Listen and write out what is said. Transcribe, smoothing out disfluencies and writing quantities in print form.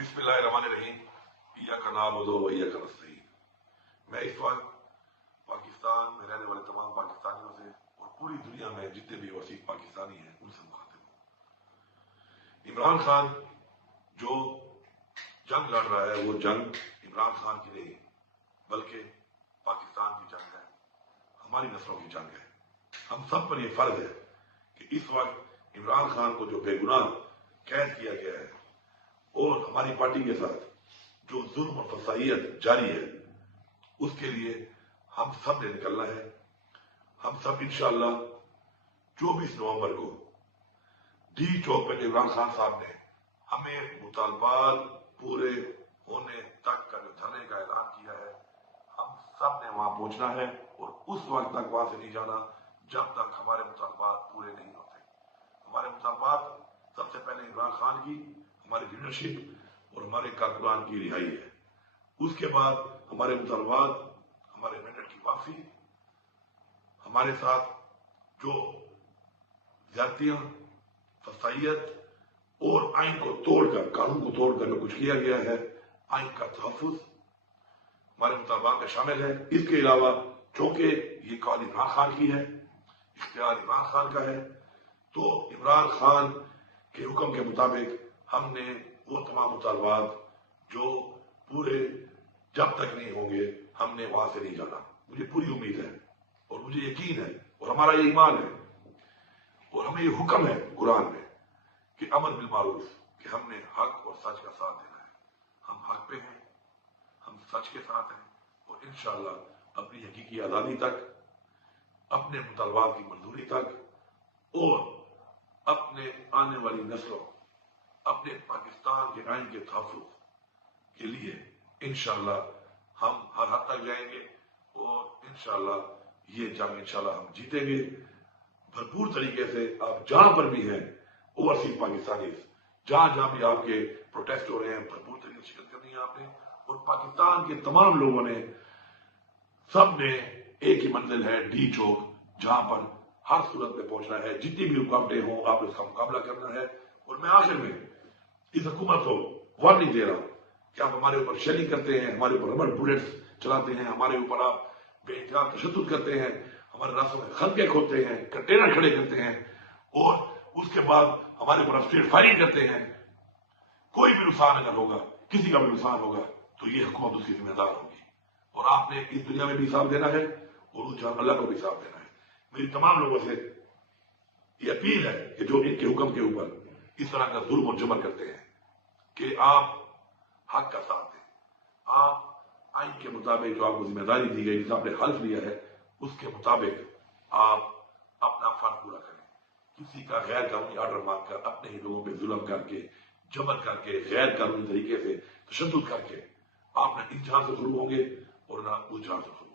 بسم اللہ الرحمن الرحیم ایاک نعبد و ایاک نستعین۔ میں اس وقت پاکستان میں رہنے والے تمام پاکستانیوں سے اور پوری دنیا میں جتنے بھی وسیع پاکستانی ہیں ان سے مخاطب ہوں۔ عمران خان جو جنگ لڑ رہا ہے وہ جنگ عمران خان کی نہیں بلکہ پاکستان کی جنگ ہے، ہماری نسلوں کی جنگ ہے۔ ہم سب پر یہ فرض ہے کہ اس وقت عمران خان کو جو بے گناہ قید کیا گیا ہے اور ہماری پارٹی کے ساتھ جو ظلم اور فسائیت جاری ہے اس کے لیے ہم سب نے نکلنا ہے۔ ہم سب انشاءاللہ 24 نومبر کو ڈی چوک پہ عمران خان صاحب نے ہمیں مطالبات پورے ہونے تک کا جو دھرنے کا اعلان کیا ہے، ہم سب نے وہاں پہنچنا ہے اور اس وقت تک وہاں سے نہیں جانا جب تک ہمارے مطالبات پورے نہیں ہوتے۔ ہمارے مطالبات سب سے پہلے عمران خان کی، ہماری لیڈرشپ اور ہمارے کارکنان کی رہائی ہے۔ اس کے بعد ہمارے مطالبات، ہمارے مینڈیٹ کی واپسی، ہمارے ساتھ جو زیادتیاں، فسائیت اور آئین کو توڑ کر، قانون کو توڑ کر جو کچھ کیا گیا ہے، آئین کا تحفظ ہمارے مطالبات میں شامل ہے۔ اس کے علاوہ چونکہ یہ کال عمران خان کی ہے، اختیار عمران خان کا ہے، تو عمران خان کے حکم کے مطابق ہم نے وہ تمام مطالبات جو پورے جب تک نہیں ہوں گے ہم نے وہاں سے نہیں جانا۔ مجھے پوری امید ہے اور مجھے یقین ہے اور ہمارا یہ ایمان ہے اور ہمیں یہ حکم ہے قرآن میں کہ امر بالمعروف، کہ ہم نے حق اور سچ کا ساتھ دینا ہے۔ ہم حق پہ ہیں، ہم سچ کے ساتھ ہیں اور انشاءاللہ اپنی حقیقی آزادی تک، اپنے مطالبات کی منظوری تک اور اپنے آنے والی نسلوں، اپنے پاکستان کے آئین کے تحفظ کے لیے انشاءاللہ ہم ہر حد تک جائیں گے اور انشاءاللہ یہ جنگ انشاءاللہ ہم جیتیں گے۔ بھرپور طریقے سے آپ جہاں پر بھی ہیں اوورسیز پاکستانی، جہاں جہاں بھی آپ کے پروٹیسٹ ہو رہے ہیں، بھرپور طریقے سے شرکت کرنی ہے آپ نے، اور پاکستان کے تمام لوگوں نے، سب نے ایک ہی منزل ہے ڈی چوک، جہاں پر ہر صورت میں پہنچنا ہے۔ جتنی بھی رکاوٹیں ہوں آپ اس کا مقابلہ کرنا ہے۔ اور میں آخر میں اس حکومت کو وارننگ دے رہا ہوں کہ آپ ہمارے اوپر شیلنگ کرتے ہیں، ہمارے اوپر ربڑ بلیٹس چلاتے ہیں، ہمارے اوپر آپ بے انتہا تشدد کرتے ہیں، ہمارے راستوں میں خندقیں کھودتے ہیں، کنٹینر کھڑے کرتے ہیں اور اس کے بعد ہمارے اوپر اسٹریٹ فائرنگ کرتے ہیں۔ کوئی بھی نقصان اگر ہوگا، کسی کا بھی نقصان ہوگا تو یہ حکومت اس کی ذمہ دار ہوگی اور آپ نے اس دنیا میں بھی حساب دینا ہے اور اس جہاں اللہ کو بھی حساب دینا ہے۔ میری تمام لوگوں سے یہ اپیل ہے کہ جو ان کے حکم کے اوپر اس طرح کا ظلم و جبر کرتے ہیں کہ آپ حق کا ساتھ دیں، آپ آئین کے مطابق جو آپ کو ذمہ داری دی گئی، جس آپ نے حلف لیا ہے، اس کے مطابق آپ اپنا فرض پورا کریں۔ کسی کا غیر قانونی آرڈر مان کر، اپنے ہی لوگوں پہ ظلم کر کے، جبر کر کے، غیر قانونی طریقے سے تشدد کر کے آپ نہ اس جہاں سے ظلم ہوں گے اور نہ اس جہاں سے ظلم۔